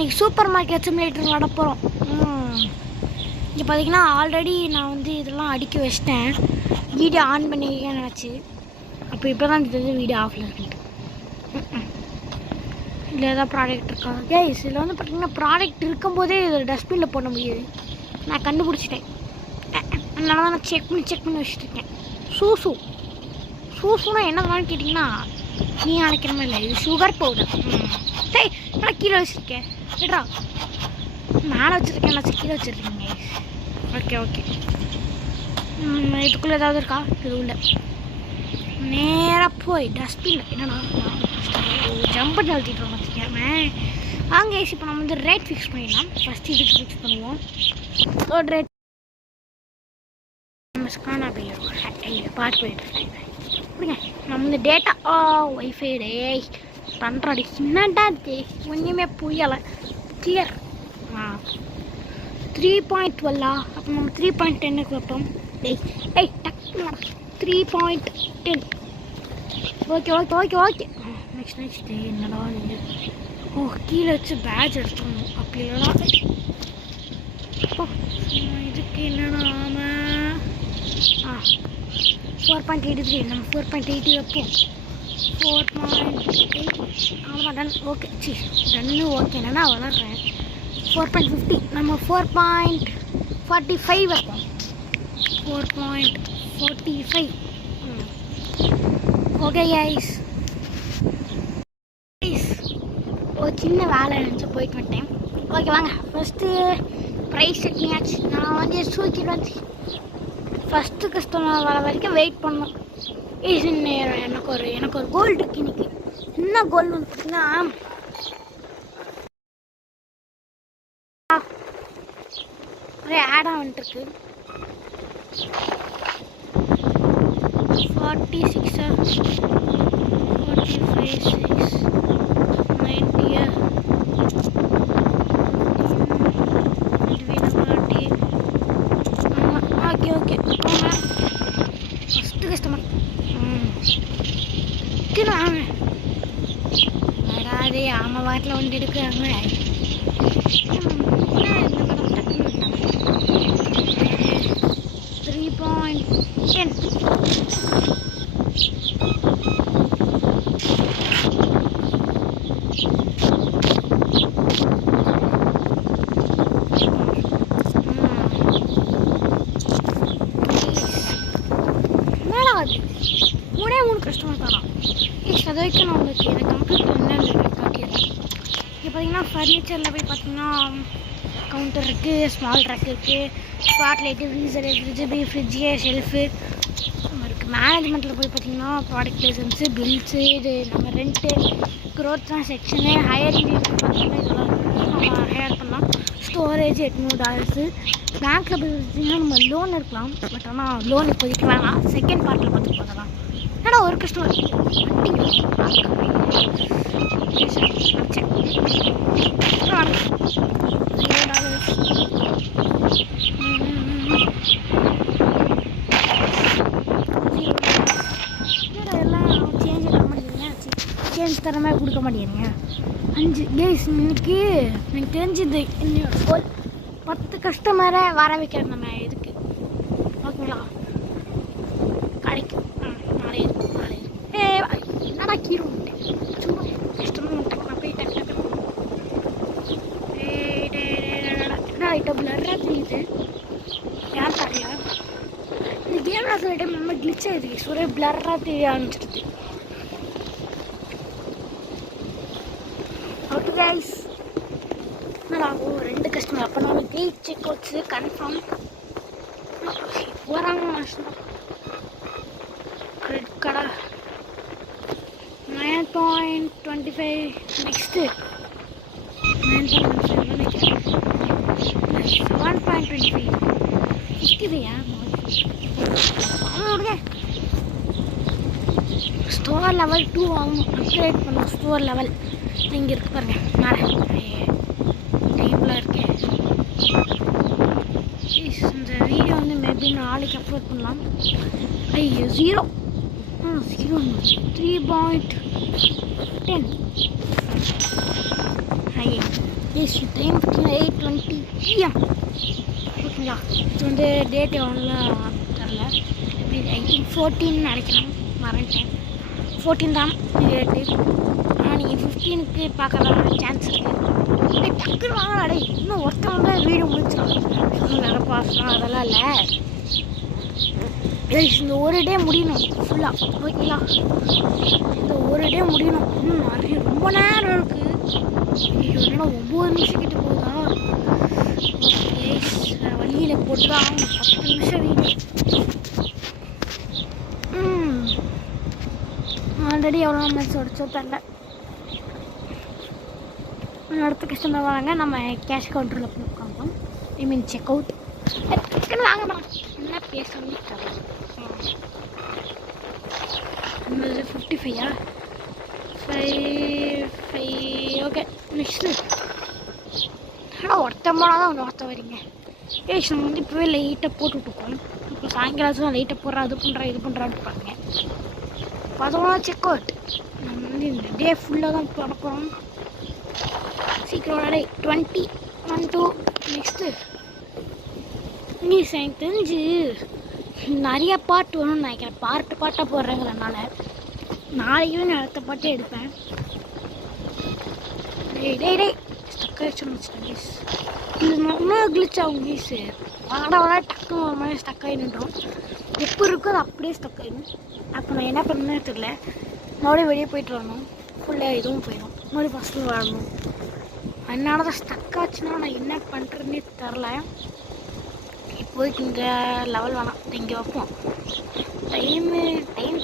இன்றைக்கி super market simulator விளாட போகிறோம். இங்கே பார்த்தீங்கன்னா ஆல்ரெடி நான் வந்து இதெல்லாம் அடுக்கி வச்சிட்டேன். வீடியோ ஆன் பண்ணியிருக்கேன்னு நினச்சி இப்போ தான் தெரிஞ்சு வீடியோ ஆஃபில் இருக்குன்ட்டு. இதில் ஏதாவது ப்ராடக்ட் இருக்கா? கேஸ் இதில் வந்து பார்த்தீங்கன்னா ப்ராடக்ட் இருக்கும்போதே இதில் டஸ்ட்பினில் போட முடியாது. நான் கண்டுபிடிச்சிட்டேன். அதனால தான் நான் செக் பண்ணி வச்சுருக்கேன். சூசுனா என்ன வேணாலும் கேட்டிங்கன்னா நீ அழைக்கிற மாதிரி இல்லை, இது சுகர் பவுடர். டேய் நான் கீழே வச்சுருக்கேன். விட்றா, மேலே வச்சுருக்கேன், நான் கீழே வச்சுருக்கேங்க. ஓகே இதுக்குள்ளே ஏதாவது இருக்கா? இது உள்ள நேராக போய் டஸ்ட்பினில் என்னன்னா ஜம்ப் பண்ணி அழுத்திட்டு வச்சுக்கேன். வாங்க இப்போ நம்ம வந்து ரேட் ஃபிக்ஸ் பண்ணிடலாம். ஃபஸ்ட்டு இதுக்கு ஃபிக்ஸ் பண்ணுவோம். ஒரு ரேட் நம்ம ஸ்கானா போயிடும் பார்த்து போயிட்டு அப்படிங்க. நம்ம வந்து டேட்டா ஒய்ஃபை டே பண்ணுறாடி சின்னடா ஒன்றுமே புரியலை. கிளியர் 3.12 அப்போ நம்ம 3.10க்கு வைப்போம். டக்குனு 3.10. ஓகே நெக்ஸ்ட் என்னடா கீழே வச்சு பேட்ச் எடுத்துடணும். அப்படி இல்லைனா இதுக்கு என்னடா 4.83 நம்ம 4.80 வைப்போம். 4.8 அவ்வளோதான். டன். ஓகே டன்னு. ஓகே என்னன்னா வளர்றேன். 4.50 நம்ம 4.45 வைப்போம். 4.45. ஓகே கைஸ், ஒரு சின்ன வேலை நினச்சி போயிட்டு வந்துட்டேன். ஓகே வாங்க ஃபஸ்ட்டு ப்ரைஸ் செட்டிங்காச்சு. நான் வந்து சூக்கிட்டு வந்து ஃபஸ்ட்டு கஸ்டமர் வர வரைக்கும் வெயிட் பண்ணோம். நேரம் எனக்கு ஒரு கோல்டு இருக்குது இன்னைக்கு. என்ன கோல்டு வந்து பார்த்தீங்கன்னா நிறைய ஆடாக வந்துட்டுருக்கு. 46 45 6 90 ஓகே ஃபஸ்ட்டு கஸ்டமர் வாங்க. வராது ஆமாம் வாட்டில் வந்து எடுக்கிறாங்க. 3.10. மூணு கஸ்டமர் தானா? அது வரைக்கும் நான் உங்களுக்கு இதை கம்ப்ளீட் பண்ணு காட்டிடுறேன். இப்போ பார்த்தீங்கன்னா ஃபர்னிச்சரில் போய் பார்த்தீங்கன்னா கவுண்டர் இருக்குது, ஸ்மால் ட்ரக் இருக்குது, spot light, freezer, fridge, shelf இருக்குது. மேனேஜ்மெண்ட்டில் போய் பார்த்தீங்கன்னா ப்ராடக்ட் லைசன்ஸு, பில்ஸு, இது நம்ம ரெண்ட்டு, க்ரோத்லாம் செக்ஷனு, ஹையரிங் பார்த்தீங்கன்னா இதெல்லாம் நம்ம ஹையர் பண்ணலாம். ஸ்டோரேஜ் $800. பேங்க்கில் போய் பார்த்தீங்கன்னா நம்ம லோன் எடுக்கலாம். பட் ஆனால் லோன் இப்போதைக்கு வேணாம், செகண்ட் பார்ட்டில் பார்த்து பார்க்கலாம். ஏன்னா ஒரு கஸ்டமர் சேஞ்ச் தர மாதிரி கொடுக்க மாட்டேங்கிறீங்க. 5 கேஸ் இன்னைக்கு எனக்கு தெரிஞ்சது இன்னும் 10 கஸ்டமரை வர வைக்கிறேன் நம்ம இதுக்கு. ஓகேங்களா? கடைக்கு என்னடா கீழே விட்டேன் சும்மா கஷ்டமாக விட்டேன். நான் போய் டக்கு என்ன ஐட்டம் பிளர்ராக தெரியுது. ஏன் தெரியல, இந்த கேம் சில டைம் நம்ம கிளிச் ஆகிடுது. ஒரே பிளர்ராக தெரிய ஆரம்பிச்சிடுது. ஓகே கைஸ், என்னடா 2 கஸ்டமர். அப்போ நான் டேட் செக் அவுட்ஸு கன்ஃபார்ம் வராங்க. கிரெடிட் கார்டா 9.25. நெக்ஸ்ட்டு 1.25 65. விடுங்க. ஸ்டோர் லெவல் 2 ஆகணும். அப்கிரேட் பண்ணணும் ஸ்டோர் லெவல். இங்கே இருக்கு பாருங்க மேலே டைப்பில் இருக்கேன். இந்த வீடியோ வந்து மேபி நாளைக்கு அப்லோட் பண்ணலாம். ஐயோ 0 3.10. ஐயே எஸ் டைம் பார்த்தீங்கன்னா 8:20 PM. ஓகேங்களா, இது வந்து டேட் எவ்வளோலாம் தரல. ஐ திங்க் 14 நினைக்கிறேன், மறந்துட்டேன். 14 தான் டேட்டு. ஆனால் நீங்கள் 15க்கு பார்க்கலாம் சான்ஸ் இருக்குது. டக்குன்னு வாங்கலாடே, இன்னும் ஒருத்தவங்க வீடு முடிச்சிடும் நடப்பாசம் அதெல்லாம் இல்லை. இந்த ஒரு டே முடியணும் ஃபுல்லாக. ஓகேங்களா, இந்த ஒரு டே முடியணும். இன்னும் நிறைய ரொம்ப நேரம் இருக்குது. இல்லைன்னா 9 நிமிஷம் கிட்ட போகுதா? வேறு வழியில் போட்டுதான் 10 நிமிஷம் வீடு. ஆல்ரெடி எவ்வளோ மேட்ச் உடச்சோ தெரில. அடுத்த கஸ்டமர் வராங்க, நம்ம கேஷ் கவுண்டரில் போய் உட்காந்தோம். ஐ மீன் செக் அவுட். வாங்கம்மா, என்ன பேசணும்னு தெரியல. 55 ஓகே. நெக்ஸ்ட்டு ஆனால் ஒருத்தன் போனால் தான் ஒருத்த வரீங்க. ஏஷ் நம்ம வந்து இப்போவே லைட்டாக போட்டுவிட்டுருக்கோம். இப்போ சாயங்காலம் லைட்டாக போடுறா, அது பண்ணுறா இது பண்ணுறான்னு பாருங்க. பார்த்தோம்னா செக் அவுட். நம்ம வந்து இந்த டே ஃபுல்லாக தான் போட போகிறோம். சீக்கிரம் 20 1 2. நெக்ஸ்ட்டு இங்கிலீஷ் எனக்கு தெரிஞ்சு நிறையா பாட்டு வரும்னு நினைக்கிறேன். பாட்டாக போடுறேங்கிறனால நாளைக்குமே நான் அடுத்த பாட்டே எடுப்பேன். டே ஸ்டக் ஆகிடுச்சு. இது இன்னும் கிளிச் ஆகும். ப்ளீஸு வர டக்குன்னு ஒரு மாதிரி ஸ்டக் ஆகிடும். எப்போ இருக்கோ அது அப்படியே ஸ்டக் ஆகிடும். அப்போ நான் என்ன பண்ணணும்னு தெரியல. மறுபடியும் வெளியே போயிட்டு வரணும். ஃபுல்லாக இதுவும் போயிடும். மறுபடியும் ஃபஸ்ட்டு வரணும். அதனால தான் ஸ்டக் ஆச்சுன்னா நான் என்ன பண்ணுறதுன்னே தெரில. இப்போதைக்கு இந்த லெவல் வேணாம், இங்கே வைப்போம். டைம்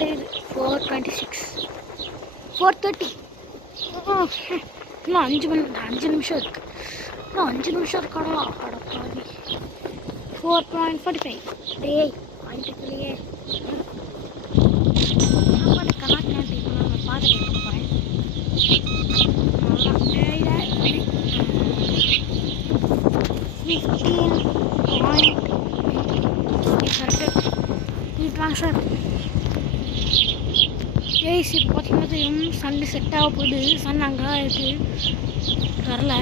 தெரியுது 4:26 4:30. இன்னும் 5 நிமிஷம் இருக்குது. இன்னும் 5 நிமிஷம் இருக்காடா. அடப்பாவி 4:45. டேய் வாங்கிட்டுலையே சாப்பாடு கலாச்சாரம் நான் பார்த்துட்டு போகிறேன். கரெக்டாக சார். ஏசி இப்போ பார்த்தீங்கன்னா தெரியும், சன் செட் ஆக போகுது. சன் அங்கே இருக்குது, வரல.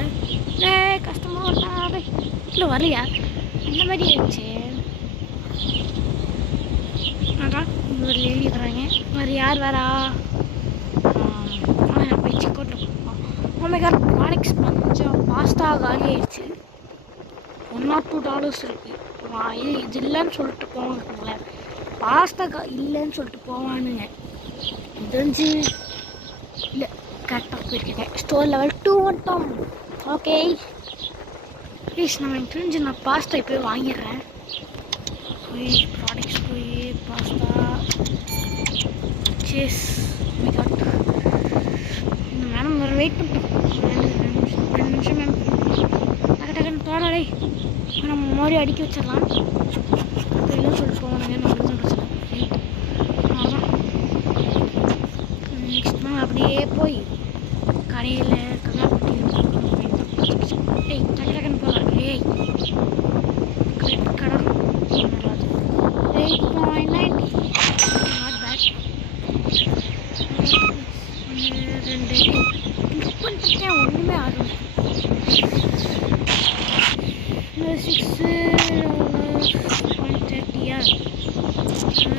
கஷ்டமாக வரல. இல்லை வரலையா? இந்த மாதிரி ஆயிடுச்சு. அதான் ஒரு லேடி வராங்க. வேறு யார் வரா? நான் போய் செக் அவுட்டில் கொடுப்போம். ஓமேகார் ப்ராடக்ட்ஸ் கொஞ்சம் ஃபாஸ்ட்டாக காலி ஆயிடுச்சு. $1 or $2 இருக்குது. இது இல்லைன்னு சொல்லிட்டு போவானுங்களேன். ஃபாஸ்ட்டாக இல்லைன்னு சொல்லிட்டு போவானுங்க. தெரிஞ்சு இல்லை, கரெக்டாக போயிருக்கேங்க. ஸ்டோர் லெவல் 2 வந்துட்டோம். ஓகே ப்ளீஸ், நம்ம எனக்கு தெரிஞ்சு நான் பாஸ்தா இப்போ வாங்கிடுறேன். போய் ப்ராடக்ட்ஸ் போய் பாஸ்தா சேஸ் மேடம் ஒரு வெயிட் பண்ணிட்டோம். 2 நிமிஷம் மேம். டக்குன்னு போனாலே நம்ம மறுபடியும் அடிக்க வச்சிடலாம். இல்லைன்னு சொல்லிட்டு போவானுங்க. நம்மளுக்கு பிரச்சனை. அதான் நெக்ஸ்ட் நாள் அப்படியே போய் கடையில் கல்லாப்பட்டி டக்குன்னு போகலாம். கடை 8.90 நாட் பேட். 2 கிளிக் பண்ணிட்டேன், ஒன்றுமே ஆகும். 6.30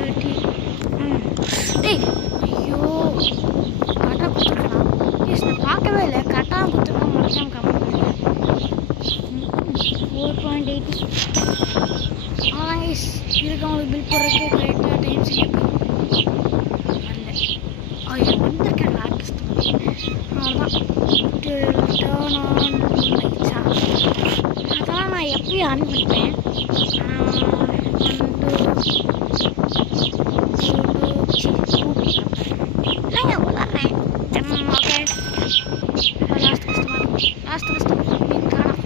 30. டேய் ஐயோ, கரெக்டாக கொடுத்துருக்கலாம். ப்ளீஸ் நான் பார்க்கவே இல்லை. கரெக்டாக கொடுத்துருக்கேன். மறக்காம கமெண்ட் பண்ணுங்கள். 4.80. அதான் கைஸ், இருக்கவங்களுக்கு பில் போடுறதுக்கே கரெக்டாக டைம் சரியாக வரல. ஐயோ வந்திருக்கேன் ஆர்டிஸ்ட். அதான் நான் எப்பயும் ஆன் பண்ணிட்டேன். இல்லைங்க வளர்றேன். ஓகே லாஸ்ட் கஸ்டமர் மீன் காணும்.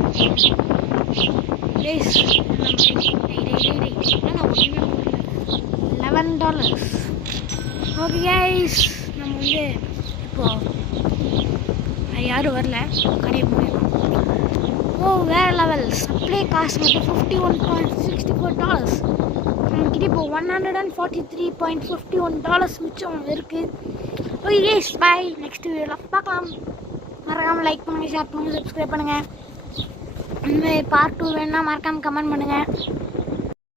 ப்ளீஸ் $11. ஓகே கைஸ், நம்ம வந்து இப்போது யாரும் வரல, கடையை முடியலாம். ஓ வேறு லெவல். சப்ளை காசு மட்டும் $51.64. நமக்கிட்ட இப்போ $143.51 மிச்சம் இருக்குது. Okay guys, by. நெக்ஸ்ட் வீடியோவில் பார்க்கலாம். மறக்காமல் லைக் பண்ணுங்கள், ஷேர் பண்ணுங்கள், சப்ஸ்கிரைப் பண்ணுங்கள். இனிமேல் பார்ட் 2 வேணுன்னா மறக்காமல் கமெண்ட் பண்ணுங்கள்.